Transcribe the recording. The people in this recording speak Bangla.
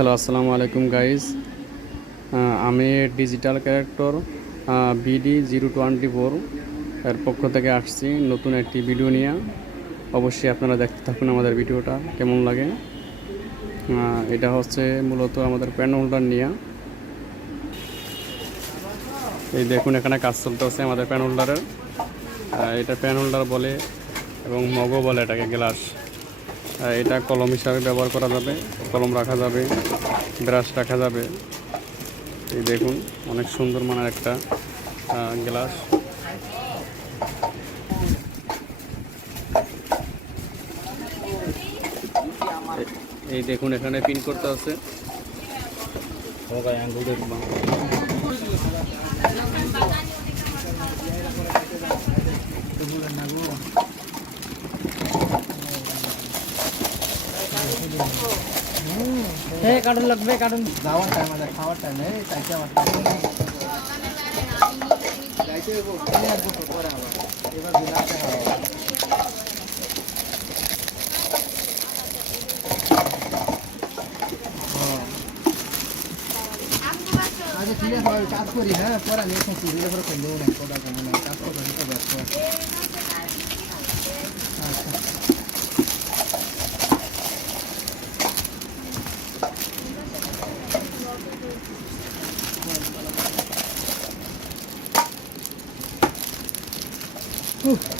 হ্যালো, আসসালামু আলাইকুম গাইজ আমি digital character BD zero twenty four এর পক্ষ থেকে আসছি নতুন একটি ভিডিও নিয়ে। অবশ্যই আপনারা দেখতে থাকুন আমাদের ভিডিওটা, কেমন লাগে। এটা হচ্ছে মূলত আমাদের প্যান হোল্ডার নিয়ে। এই দেখুন, এখানে কাজ চলতেছে আমাদের প্যান হোল্ডারের এটা প্যান হোল্ডার বলে এবং মগও বলে এটাকে গ্লাস এটা কলম হিসাবে ব্যবহার করা যাবে, কলম রাখা যাবে, ব্রাশ রাখা যাবে। এই দেখুন, অনেক সুন্দর মানের একটা গ্লাস। এই দেখুন, এখানে পিন করতে আছে। হ্যাঁ কার্টুন লাগবে কার্টুন যাওয়ার টাইম আছে, খাওয়ার টাইম এই চাইতে আমার চাইতে পরে আবার এবার বিলাসে খাওয়া আচ্ছা ঠিক আছে, কাজ করি হ্যাঁ পরে আমি এখন সিরিজে পরে করলেও নাই কোটা কেমন কাজ করতে ব্যস্ত Uh.